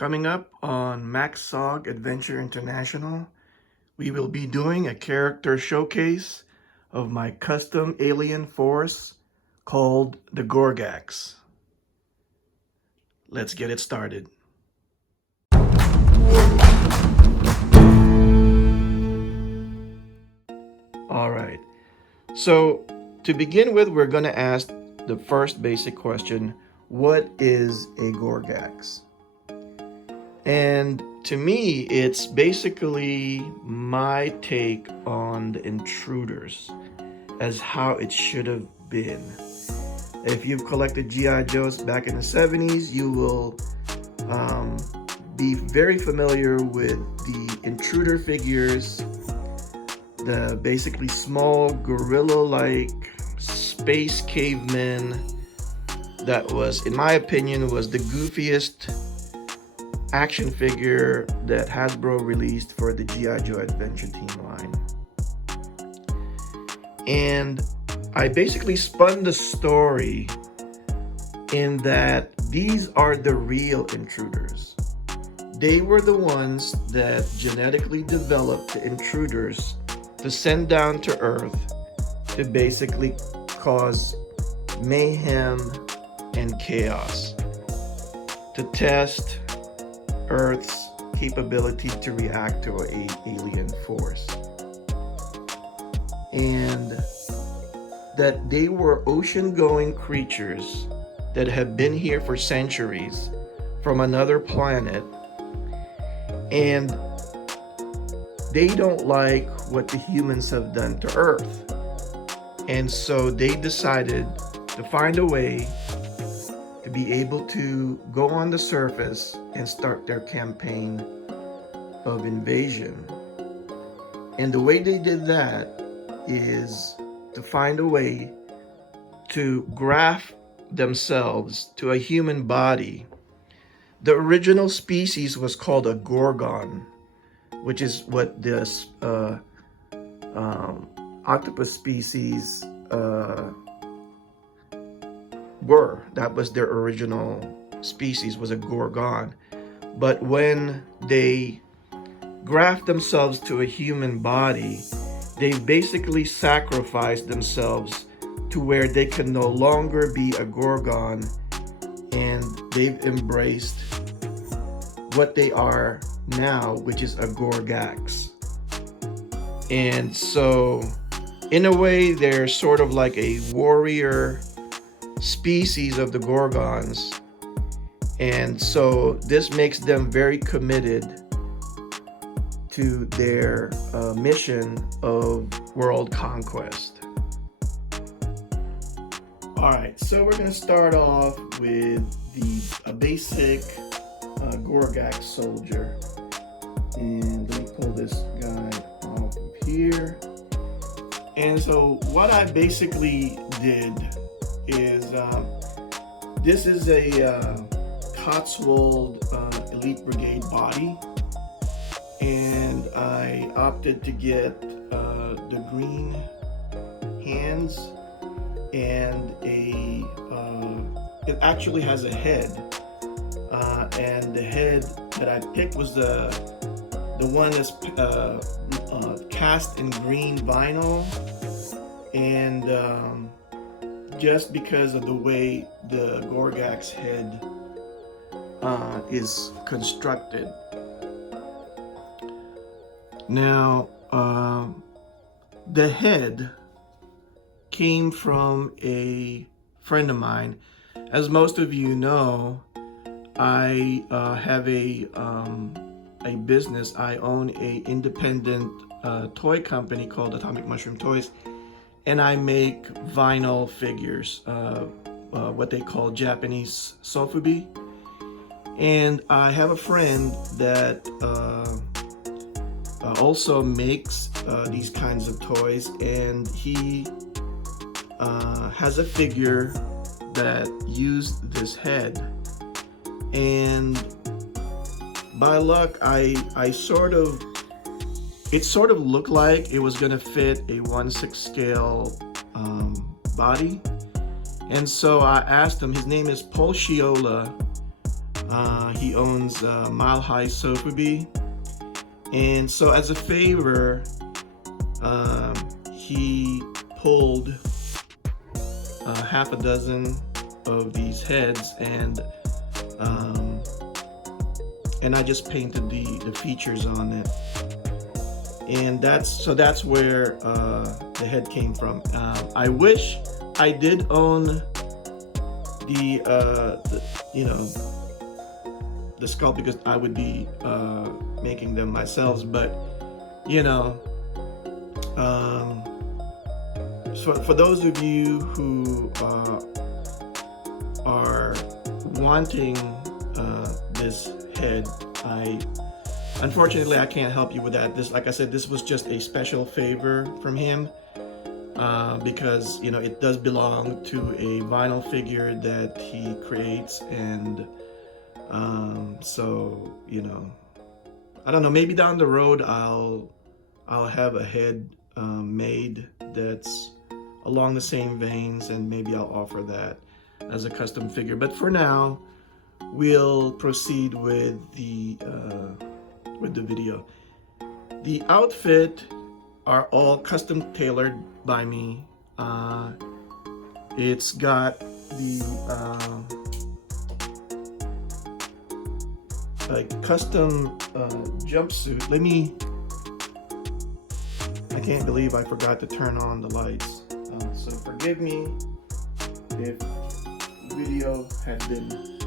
Coming up on SOG Adventure International, we will be doing a character showcase of my custom alien force called the Gorgax. Let's get it started. All right, so to begin with, we're going to ask the first basic question: what is a Gorgax? And to me, it's basically my take on the intruders as how it should have been. If you've collected G.I. Joes back in the 70s, you will be very familiar with the intruder figures, the basically small gorilla-like space cavemen that was, in my opinion, was the goofiest action figure that Hasbro released for the G.I. Joe Adventure Team line. And I basically spun the story in that these are the real intruders. They were the ones that genetically developed the intruders to send down to Earth to basically cause mayhem and chaos, to test Earth's capability to react to an alien force. And that they were ocean-going creatures that have been here for centuries from another planet, and they don't like what the humans have done to Earth. And so they decided to find a way to be able to go on the surface and start their campaign of invasion. And the way they did that is to find a way to graft themselves to a human body. The original species was called a Gorgon, which is what this octopus species were. That was their original species, was a Gorgon. But when they graft themselves to a human body, they basically sacrificed themselves to where they can no longer be a Gorgon, and they've embraced what they are now, which is a Gorgax. And so in a way, they're sort of like a warrior species of the Gorgons, and so this makes them very committed to their mission of world conquest. All right, so we're going to start off with a basic Gorgax Soldier, and let me pull this guy off of here. And so what I basically did is this is a Cotswold Elite Brigade body, and I opted to get the green hands, and it actually has a head, and the head that I picked was the one that's cast in green vinyl, and just because of the way the Gorgax head is constructed. Now, the head came from a friend of mine. As most of you know, I have a business. I own a independent toy company called Atomic Mushroom Toys, and I make vinyl figures, what they call Japanese sofubi. And I have a friend that also makes these kinds of toys, and he has a figure that used this head. And by luck, it sort of looked like it was gonna fit a 1/6 scale body. And so I asked him, his name is Paul Shiola, He owns Mile High Sotheby, and so as a favor, he pulled half a dozen of these heads, and I just painted the features on it, and that's where the head came from. I wish I did own the you know, the sculpt, because I would be making them myself, but you know, for those of you who are wanting this head, unfortunately I can't help you with that. This, like I said, this was just a special favor from him, because you know, it does belong to a vinyl figure that he creates, and so you know, I don't know, maybe down the road I'll have a head made that's along the same veins, and maybe I'll offer that as a custom figure. But for now, we'll proceed with the video. The outfit are all custom tailored by me. It's got the like custom jumpsuit. I can't believe I forgot to turn on the lights. So forgive me if the video had been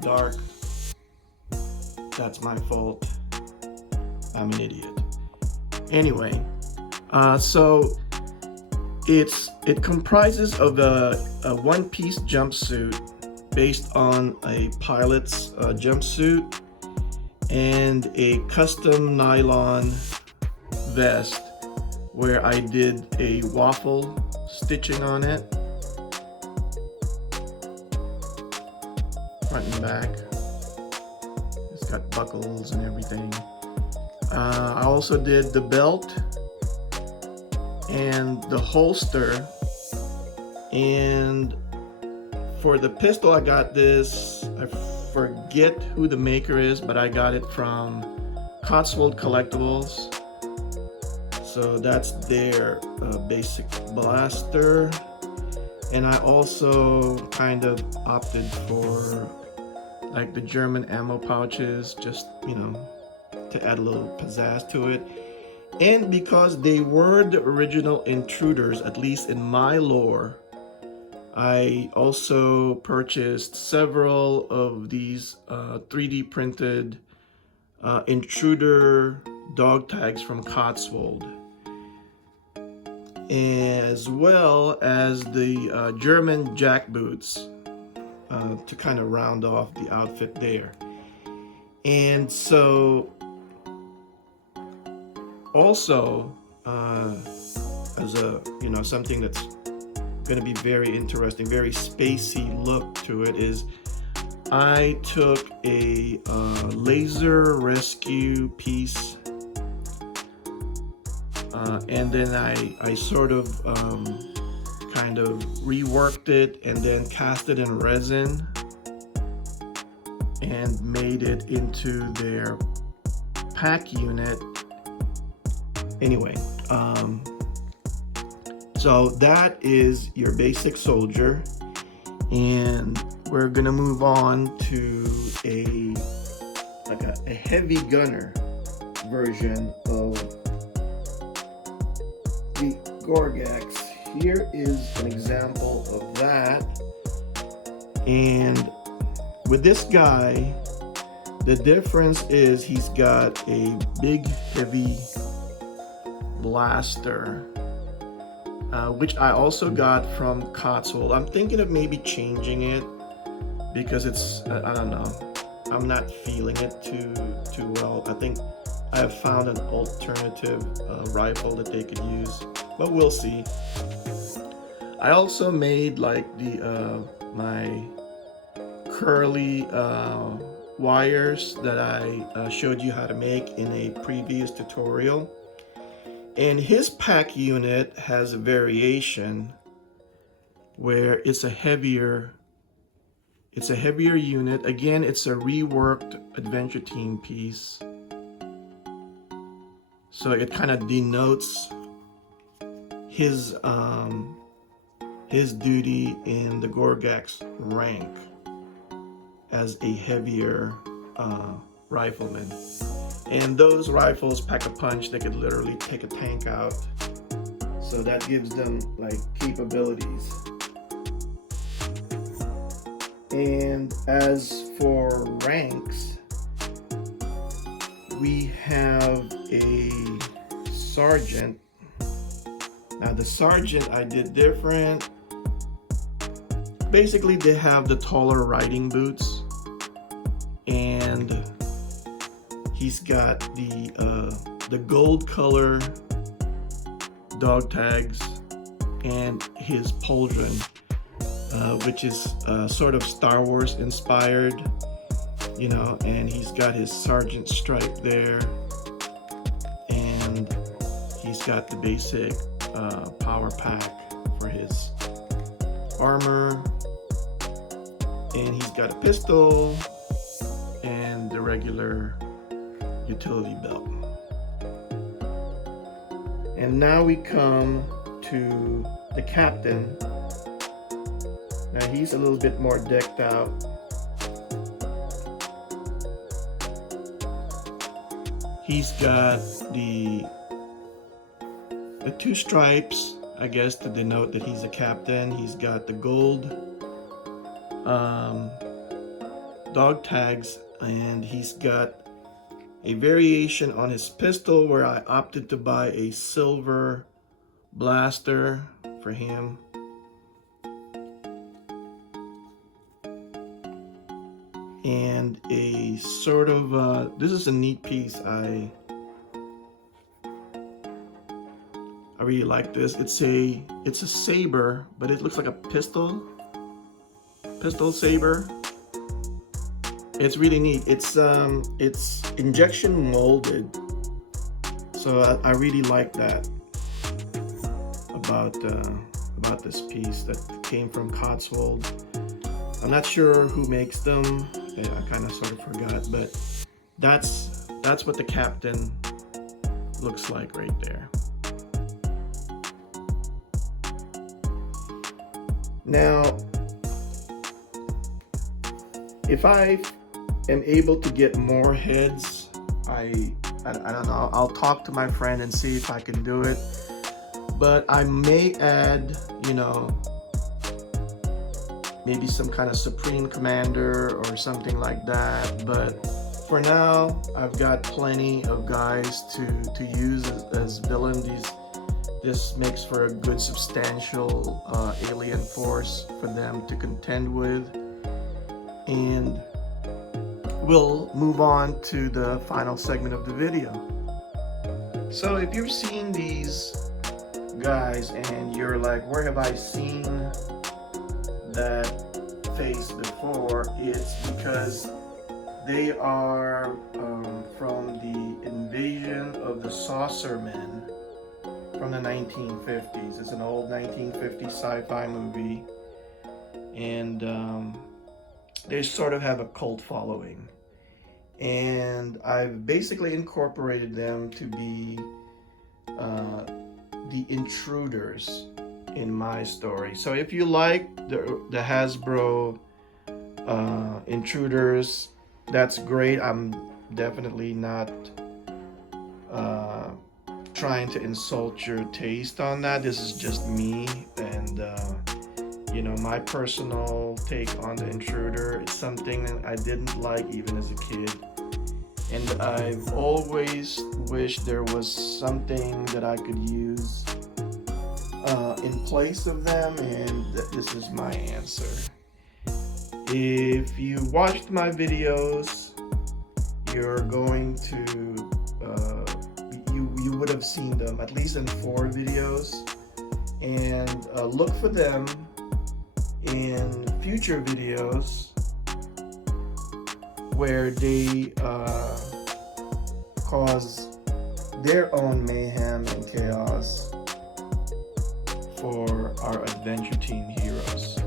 dark. That's my fault. I'm an idiot. Anyway, so it comprises of a one-piece jumpsuit based on a pilot's jumpsuit, and a custom nylon vest where I did a waffle stitching on it, front and back. It's got buckles and everything. I also did the belt and the holster, and for the pistol I got this, I forget who the maker is, but I got it from Cotswold Collectibles. So that's their basic blaster, and I also kind of opted for like the German ammo pouches, just, you know, to add a little pizzazz to it. And because they were the original intruders, at least in my lore, I also purchased several of these 3D printed intruder dog tags from Cotswold, as well as the German jackboots to kind of round off the outfit there. And so also as a, you know, something that's going to be very interesting, very spacey look to it, is I took a laser rescue piece, and then I sort of kind of reworked it and then cast it in resin and made it into their pack unit. Anyway, so that is your basic soldier, and we're gonna move on to a heavy gunner version of the Gorgax. Here is an example of that, and with this guy, the difference is he's got a big heavy blaster, which I also got from Cotswold. I'm thinking of maybe changing it because it's, I don't know, I'm not feeling it too well. I think I have found an alternative rifle that they could use, but we'll see. I also made like the my curly wires that I showed you how to make in a previous tutorial. And his pack unit has a variation where it's a heavier It's a heavier unit. Again, it's a reworked adventure team piece. So it kind of denotes his duty in the Gorgax rank as a heavier rifleman. And those rifles pack a punch. They could literally take a tank out. So that gives them like capabilities. And as for ranks, we have a sergeant. Now the sergeant I did different. Basically they have the taller riding boots, and he's got the gold color dog tags and his pauldron, which is sort of Star Wars inspired, you know, and he's got his sergeant stripe there, and he's got the basic power pack for his armor, and he's got a pistol and the regular utility belt. And now we come to the captain. Now he's a little bit more decked out. He's got the two stripes, I guess, to denote that he's a captain. He's got the gold dog tags, and he's got a variation on his pistol where I opted to buy a silver blaster for him. And a sort of, this is a neat piece. I really like this. It's a saber, but it looks like a pistol saber. It's really neat. It's injection molded, so I really like that about this piece that came from Cotswold. I'm not sure who makes them. I kind of sort of forgot, but that's what the captain looks like right there. Now, if I am able to get more heads, I don't know, I'll talk to my friend and see if I can do it, but I may add, you know, maybe some kind of Supreme Commander or something like that. But for now, I've got plenty of guys to use as villain. This makes for a good substantial alien force for them to contend with. And we'll move on to the final segment of the video. So if you've seen these guys and you're like, where have I seen that face before? It's because they are from the Invasion of the Saucermen from the 1950s. It's an old 1950s sci-fi movie, and they sort of have a cult following, and I've basically incorporated them to be the intruders in my story. So if you like the Hasbro intruders, that's great. I'm definitely not trying to insult your taste on that. This is just me, and you know, my personal take on the intruder. It's something that I didn't like even as a kid, and I've always wished there was something that I could use in place of them, and this is my answer. If you watched my videos, you're going to you would have seen them at least in 4 videos, and look for them in future videos where they cause their own mayhem and chaos for our adventure team heroes.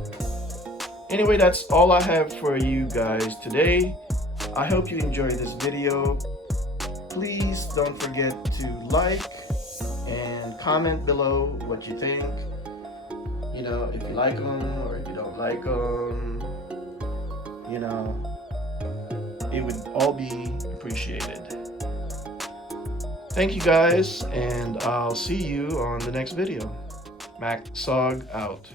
Anyway, that's all I have for you guys today. I hope you enjoyed this video. Please don't forget to like and comment below what you think. You know, if you like them or if you don't like them, you know, it would all be appreciated. Thank you guys, and I'll see you on the next video. SOG out.